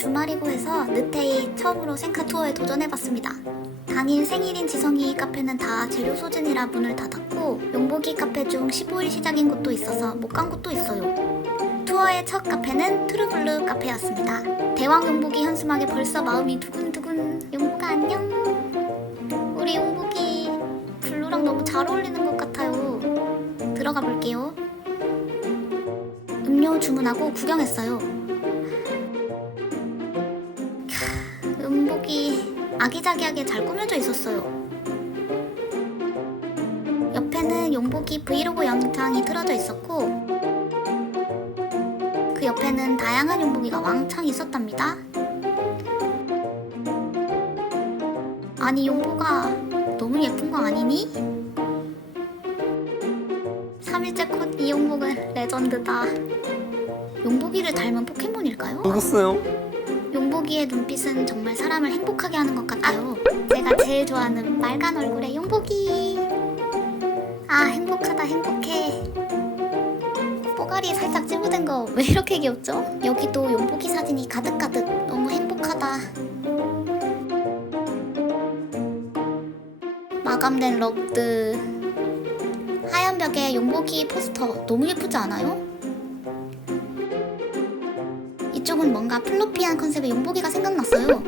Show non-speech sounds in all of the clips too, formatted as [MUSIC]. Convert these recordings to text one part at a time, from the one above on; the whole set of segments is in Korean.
주말이고 해서 늦테이 처음으로 생카 투어에 도전해봤습니다. 당일 생일인 지성이 카페는 다 재료 소진이라 문을 닫았고 용보기 카페 중 15일 시작인 곳도 있어서 못 간 곳도 있어요. 투어의 첫 카페는 트루블루 카페였습니다. 대왕 용보기 현수막에 벌써 마음이 두근두근 용보가 안녕 우리 용보기 블루랑 너무 잘 어울리는 것 같아요. 들어가 볼게요. 음료 주문하고 구경했어요. 아기자기하게 잘 꾸며져 있었어요. 옆에는 용복이 브이로그 영상이 틀어져 있었고 그 옆에는 다양한 용복이가 왕창 있었답니다. 아니 용보가 너무 예쁜 거 아니니? 3일째 컷 이용복은 레전드다. 용복이를 닮은 포켓몬일까요? 누구세요? 용복이의 눈빛은 정말 사람을 행복하게 하는 것 같아요. 제가 제일 좋아하는 빨간 얼굴의 용복이. 아 행복하다 행복해. 뽀가리 살짝 찌부된 거 왜 이렇게 귀엽죠? 여기도 용복이 사진이 가득가득 너무 행복하다. 마감된 럭드. 하얀 벽에 용복이 포스터 너무 예쁘지 않아요? 이쪽은 뭔가 플로피한 컨셉의 용복이가 생각났어요.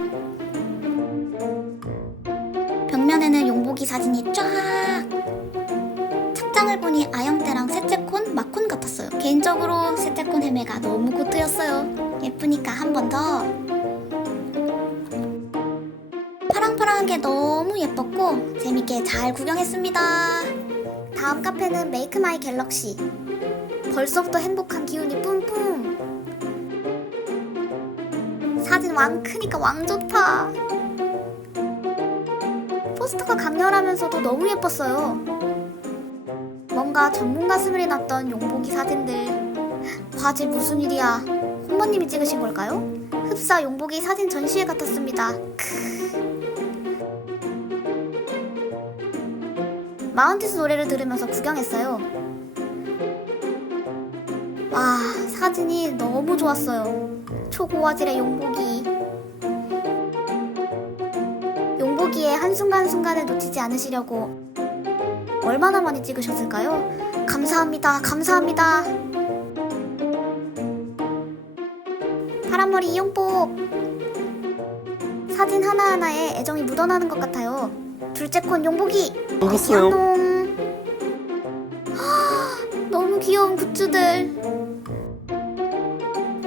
벽면에는 용복이 사진이 쫙. 착장을 보니 아영대랑 셋째콘, 마콘 같았어요. 개인적으로 셋째콘 헤매가 너무 고트였어요. 예쁘니까 한 번 더. 파랑파랑한 게 너무 예뻤고 재밌게 잘 구경했습니다. 다음 카페는 메이크 마이 갤럭시. 벌써부터 행복한 기운이 뿜뿜. 왕 크니까 왕 좋다. 포스터가 강렬하면서도 너무 예뻤어요. 뭔가 전문가 스멜이 났던 용복이 사진들. 과제 무슨 일이야? 홍보님이 찍으신 걸까요? 흡사 용복이 사진 전시회 같았습니다. 크. 마운티스 노래를 들으면서 구경했어요. 와, 사진이 너무 좋았어요. 초고화질의 용복이. 한순간순간을 놓치지 않으시려고 얼마나 많이 찍으셨을까요? 감사합니다. 감사합니다. 파란머리 이용복. 사진 하나하나에 애정이 묻어나는 것 같아요. 둘째 콘 용복이. 누구세요? 안녕. 너무 귀여운 굿즈들.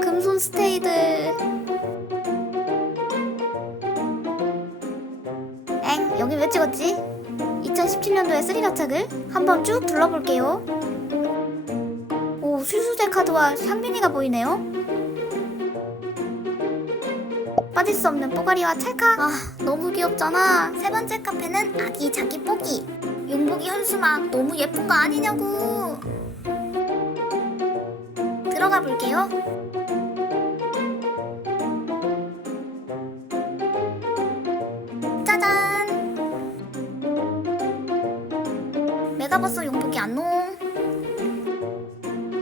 금손 스테이들. 여기 왜 찍었지? 2017년도의 스리라 책을 한번 쭉 둘러볼게요. 오, 수수제 카드와 향빈이가 보이네요. 빠질 수 없는 뽀가리와 찰칵. 아, 너무 귀엽잖아. 세 번째 카페는 아기 자기 뽀기. 용복이 현수막 너무 예쁜 거 아니냐고. 들어가 볼게요. 짜잔! 가버스 용복이 안녕.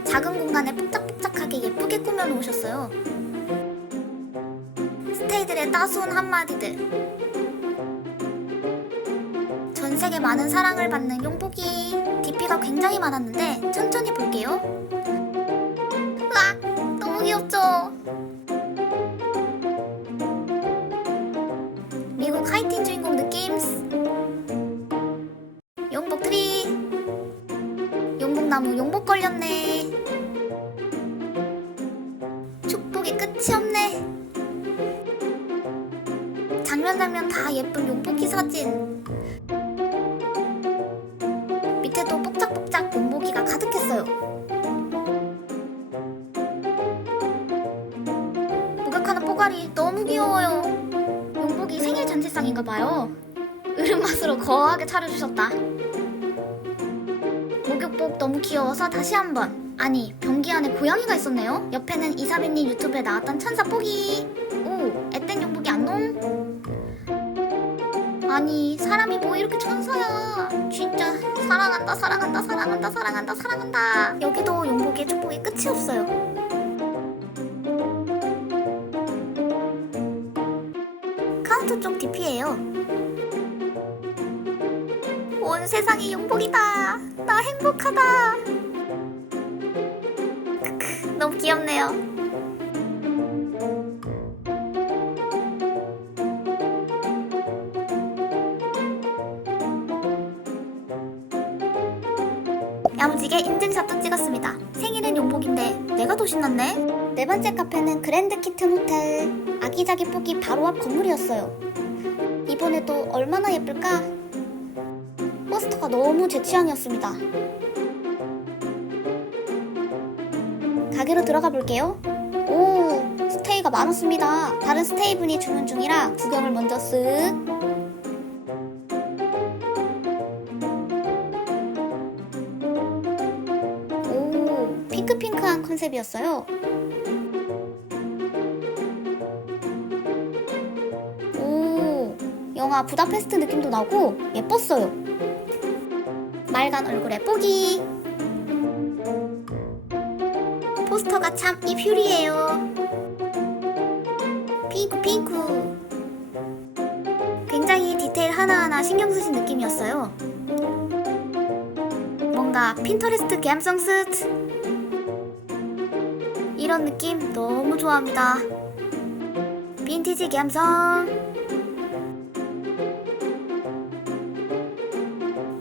작은 공간에 뽁짝뽁짝하게 예쁘게 꾸며 놓으셨어요. 스테이들의 따스운 한마디들. 전 세계 많은 사랑을 받는 용복이. DP가 굉장히 많았는데 천천히 볼게요. 장면 다 예쁜 용복이 사진. 밑에도 뽁짝뽁짝 용복이가 가득했어요. 목욕하는 뽀가리 너무 귀여워요. 용복이 생일 잔치상인가 봐요. 으름맛으로 거하게 차려주셨다. 목욕복 너무 귀여워서 다시 한번. 아니 변기 안에 고양이가 있었네요. 옆에는 이사빈님 유튜브에 나왔던 천사 뽀기. 아니 사람이 뭐 이렇게 천사야. 진짜 사랑한다 사랑한다 사랑한다 사랑한다 사랑한다. 여기도 용복의 축복이 끝이 없어요. 카운트 좀 DP해요. 온 세상이 용복이다. 나 행복하다. 크크 너무 귀엽네요. 야무지게 인증샷도 찍었습니다. 생일은 용복인데 내가 더 신났네? 네 번째 카페는 그랜드 키튼 호텔. 아기자기 폭이 바로 앞 건물이었어요. 이번에도 얼마나 예쁠까? 포스터가 너무 제 취향이었습니다. 가게로 들어가 볼게요. 오, 스테이가 많았습니다. 다른 스테이분이 주문 중이라 구경을 먼저 쓱. 컨셉이었어요. 오, 영화 부다페스트 느낌도 나고 예뻤어요. 맑은 얼굴에 뽀기. 포스터가 참 이퓨리해요. 핑크 핑크. 굉장히 디테일 하나하나 신경 쓰신 느낌이었어요. 뭔가 핀터레스트 감성 스트. 이런 느낌 너무 좋아합니다. 빈티지 감성.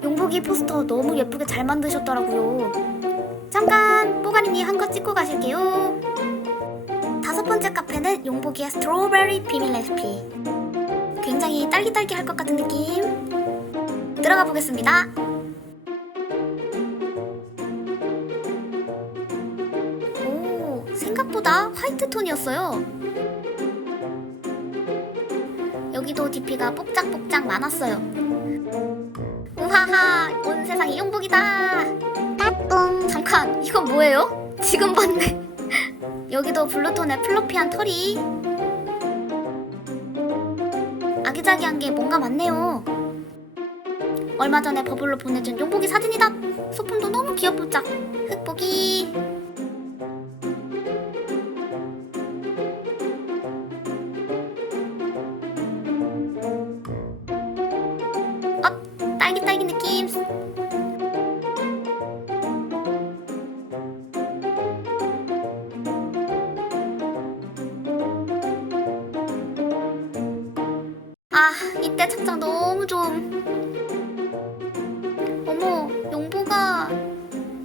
용복이 포스터 너무 예쁘게 잘 만드셨더라고요. 잠깐 뽀가님이 한거 찍고 가실게요. 다섯 번째 카페는 용복이의 스트로베리 비밀 레시피. 굉장히 딸기딸기 할 것 같은 느낌. 들어가 보겠습니다. 화이트 톤이었어요. 여기도 DP가 뽁짝뽁짝 많았어요. 우하하, 온 세상이 용복이다. 따뚱. 잠깐, 이건 뭐예요? 지금 봤네. [LAUGHS] 여기도 블루톤의 플로피한 털이. 아기자기한 게 뭔가 많네요. 얼마 전에 버블로 보내준 용복이 사진이다. 소품도 너무 귀엽을짝. 흑복이.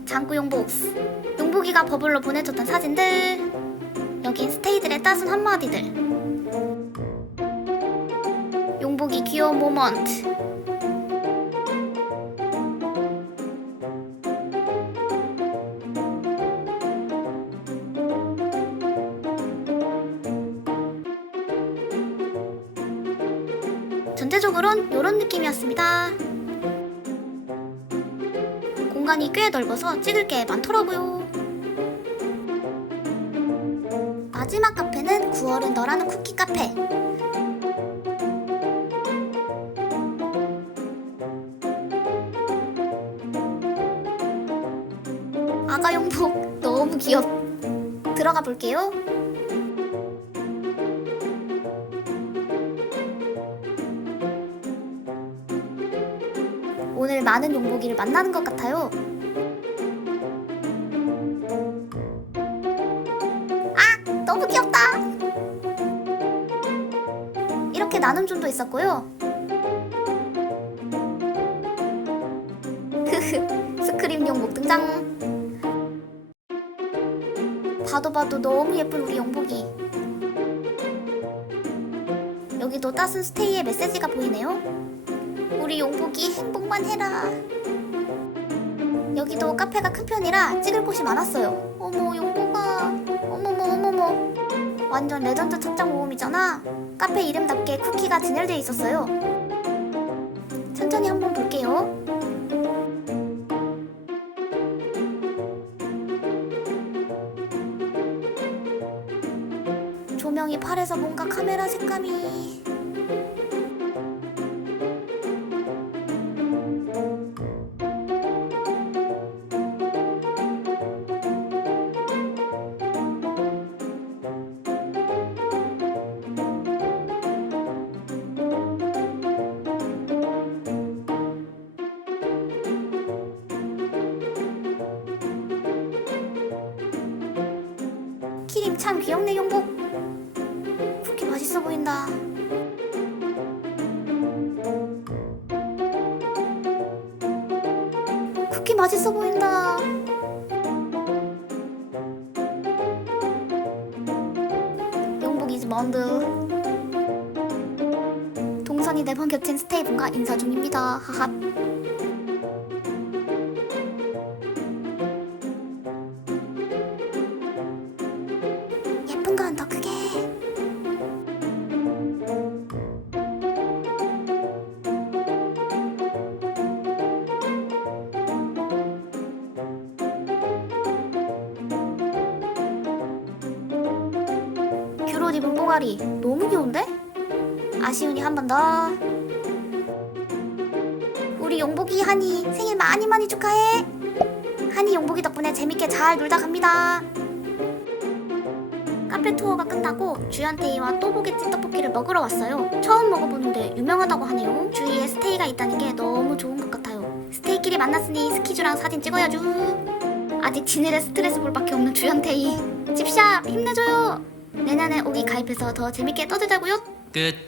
장구 용복. 용복이가 버블로 보내줬던 사진들. 여긴 스테이들의 따순 한마디들. 용복이 귀여운 모먼트. 전체적으로는 이런 느낌이었습니다. 공간이 꽤 넓어서 찍을 게 많더라고요. 마지막 카페는 9월은 너라는 쿠키 카페. 아가 용복 너무 귀엽. 들어가 볼게요. 많은 용복이를 만나는 것 같아요. 아, 너무 귀엽다. 이렇게 나눔존도 있었고요. 스크림 용복 등장. 봐도 봐도 너무 예쁜 우리 용복이. 여기도 따순 스테이의 메시지가 보이네요. 우리 용복이 행복만 해라. 여기도 카페가 큰 편이라 찍을 곳이 많았어요. 어머 용복아, 어머머 어머머. 완전 레전드 착장 모음이잖아. 카페 이름답게 쿠키가 진열돼 있었어요. 천천히 한번 볼게요. 조명이 팔에서 뭔가 카메라 색감이 참 귀엽네 용복 쿠키 맛있어 보인다. 쿠키 맛있어 보인다. 용복 이즈 먼드 동선이 네 번 겹친 스테이븐과 인사 중입니다. 하하 입은 뽀가리 너무 귀여운데? 아쉬우니 한 번 더. 우리 용복이 한이 생일 많이 많이 축하해. 한이 용복이 덕분에 재밌게 잘 놀다 갑니다. 카페 투어가 끝나고 주연테이와 또 보겠지 떡볶이를 먹으러 왔어요. 처음 먹어보는데 유명하다고 하네요. 주위에 스테이가 있다는 게 너무 좋은 것 같아요. 스테이끼리 만났으니 스키주랑 사진 찍어야죠. 아직 지늘의 스트레스 볼 밖에 없는 주연테이. 집샵 힘내줘요. 내년에 오기 가입해서 더 재밌게 떠들자고요. 끝.